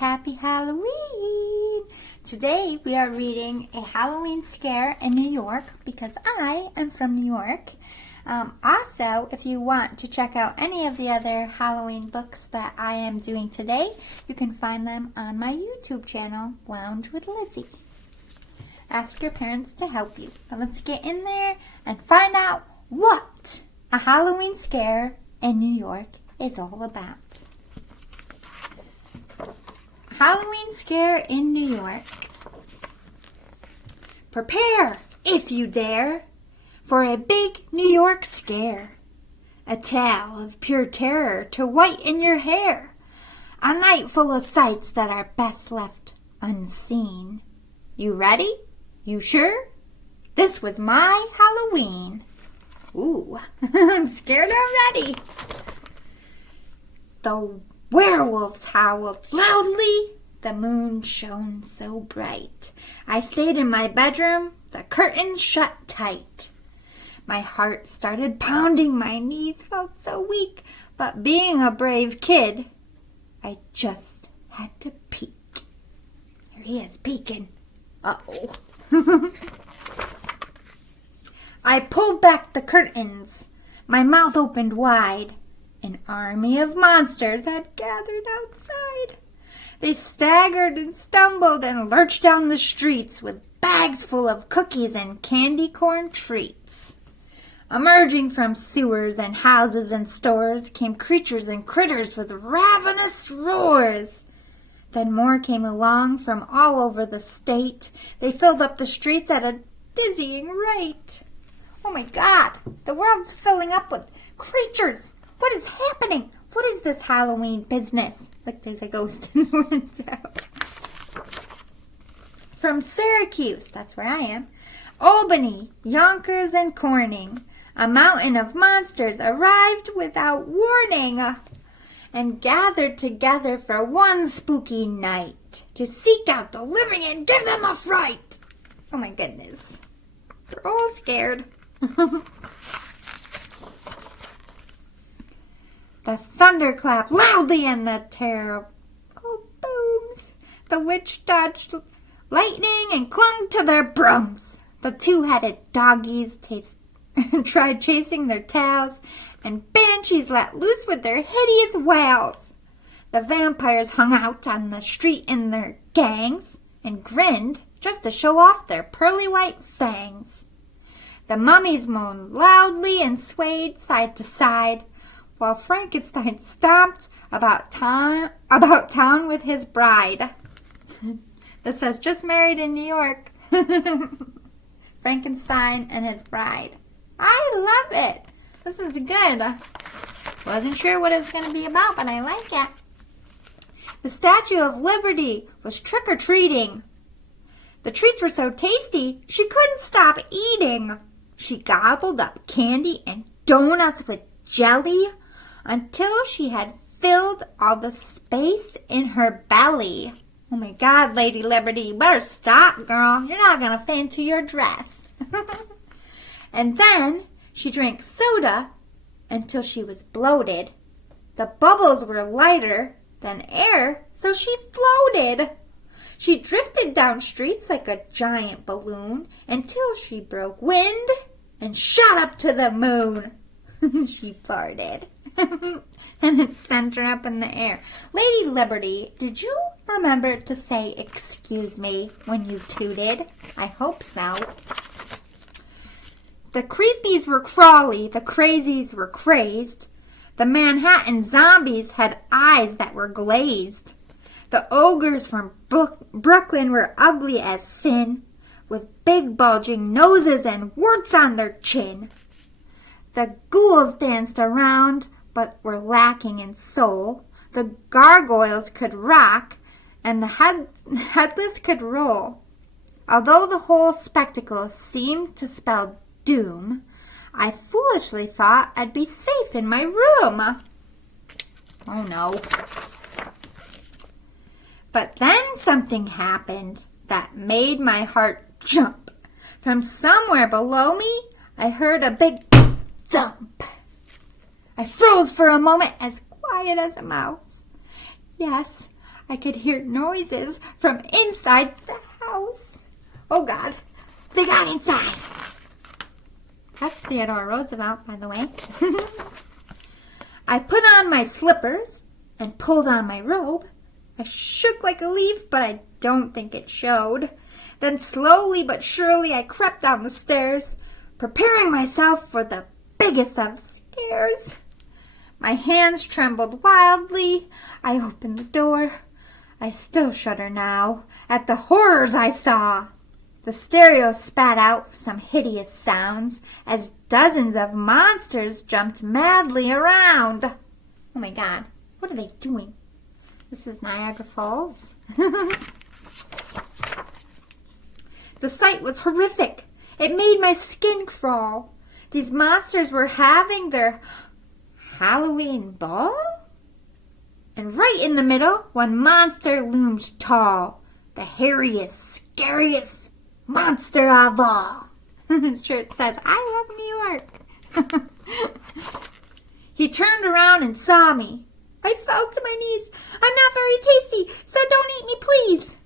Happy Halloween! Today we are reading A Halloween Scare in New York because I am from New York. Also, if you want to check out any of the other Halloween books that I am doing today, you can find them on my YouTube channel, Lounge with Lizzie. Ask your parents to help you. But let's get in there and find out what a Halloween scare in New York is all about. Halloween scare in New York. Prepare, if you dare, for a big New York scare. A tale of pure terror to whiten your hair. A night full of sights that are best left unseen. You ready? You sure? This was my Halloween. Ooh, I'm scared already. The werewolves howled loudly. The moon shone so bright. I stayed in my bedroom, the curtains shut tight. My heart started pounding, my knees felt so weak, but being a brave kid, I just had to peek. Here he is peeking. Uh-oh. I pulled back the curtains. My mouth opened wide. An army of monsters had gathered outside. They staggered and stumbled and lurched down the streets with bags full of cookies and candy corn treats. Emerging from sewers and houses and stores came creatures and critters with ravenous roars. Then more came along from all over the state. They filled up the streets at a dizzying rate. Oh my God, the world's filling up with creatures. What is happening? What is this Halloween business? Look, there's a ghost in the window. From Syracuse, that's where I am, Albany, Yonkers, and Corning, a mountain of monsters arrived without warning and gathered together for one spooky night to seek out the living and give them a fright. Oh my goodness. We're all scared. The thunder clapped loudly and the terrible booms. The witch dodged lightning and clung to their brooms. The two-headed doggies tried chasing their tails, and banshees let loose with their hideous wails. The vampires hung out on the street in their gangs and grinned just to show off their pearly white fangs. The mummies moaned loudly and swayed side to side, while Frankenstein stomped about town with his bride. This says just married in New York. Frankenstein and his bride. I love it. This is good. Wasn't sure what it was going to be about, but I like it. The Statue of Liberty was trick-or-treating. The treats were so tasty, she couldn't stop eating. She gobbled up candy and donuts with jelly until she had filled all the space in her belly. Oh my God, Lady Liberty, you better stop, girl. You're not going to fit into your dress. And then she drank soda until she was bloated. The bubbles were lighter than air, so she floated. She drifted down streets like a giant balloon until she broke wind and shot up to the moon. She farted. And it sent her up in the air. Lady Liberty, did you remember to say excuse me when you tooted? I hope so. The creepies were crawly, the crazies were crazed. The Manhattan zombies had eyes that were glazed. The ogres from Brooklyn were ugly as sin, with big bulging noses and warts on their chin. The ghouls danced around, but were lacking in soul. The gargoyles could rock, and the headless could roll. Although the whole spectacle seemed to spell doom, I foolishly thought I'd be safe in my room. Oh no. But then something happened that made my heart jump. From somewhere below me, I heard a big thump. I froze for a moment, as quiet as a mouse. Yes, I could hear noises from inside the house. Oh, God. They got inside. That's Theodore Roosevelt, by the way. I put on my slippers and pulled on my robe. I shook like a leaf, but I don't think it showed. Then slowly but surely I crept down the stairs, preparing myself for the biggest of scares. My hands trembled wildly. I opened the door. I still shudder now at the horrors I saw. The stereo spat out some hideous sounds as dozens of monsters jumped madly around. Oh my God, what are they doing? This is Niagara Falls. The sight was horrific. It made my skin crawl. These monsters were having their Halloween ball? And right in the middle, one monster loomed tall. The hairiest, scariest monster of all. His shirt says, I love New York. He turned around and saw me. I fell to my knees. I'm not very tasty, so don't eat me, please.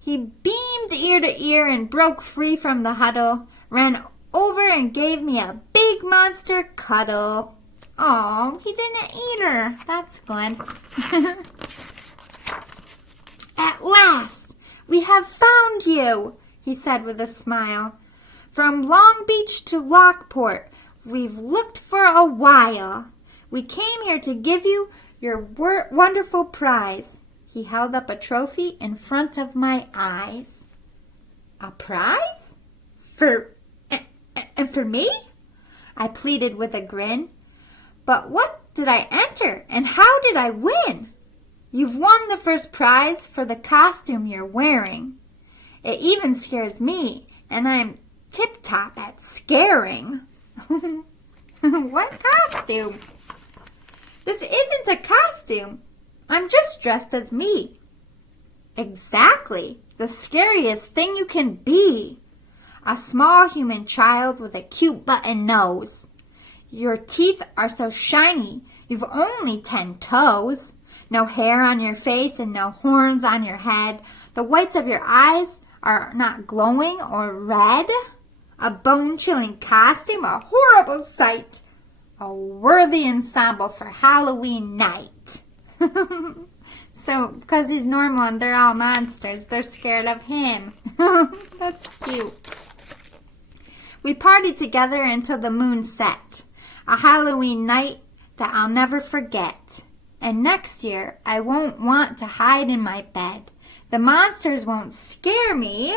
He beamed ear to ear and broke free from the huddle, ran over and gave me a big monster cuddle. Oh, he didn't eat her. That's good. At last, we have found you, he said with a smile. From Long Beach to Lockport, we've looked for a while. We came here to give you your wonderful prize. He held up a trophy in front of my eyes. A prize? And for me? I pleaded with a grin. But what did I enter and how did I win? You've won the first prize for the costume you're wearing. It even scares me, and I'm tip-top at scaring. What costume? This isn't a costume. I'm just dressed as me. Exactly. The scariest thing you can be. A small human child with a cute button nose. Your teeth are so shiny, you've only 10 toes. No hair on your face and no horns on your head. The whites of your eyes are not glowing or red. A bone-chilling costume, a horrible sight. A worthy ensemble for Halloween night. So, because he's normal and they're all monsters, they're scared of him. That's cute. We partied together until the moon set. A Halloween night that I'll never forget. And next year, I won't want to hide in my bed. The monsters won't scare me.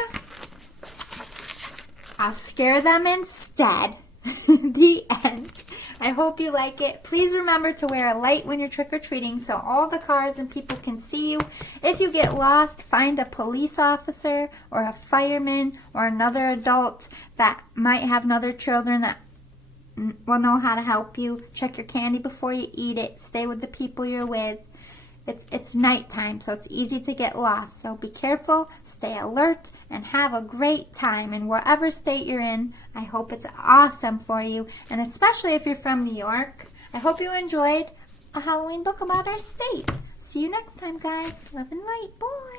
I'll scare them instead. The end. I hope you like it. Please remember to wear a light when you're trick-or-treating so all the cars and people can see you. If you get lost, find a police officer or a fireman or another adult that might have other children that will know how to help you. Check your candy before you eat it. Stay with the people you're with. It's nighttime, so it's easy to get lost. So be careful, stay alert, and have a great time. And wherever state you're in, I hope it's awesome for you. And especially if you're from New York, I hope you enjoyed a Halloween book about our state. See you next time, guys. Love and light. Bye.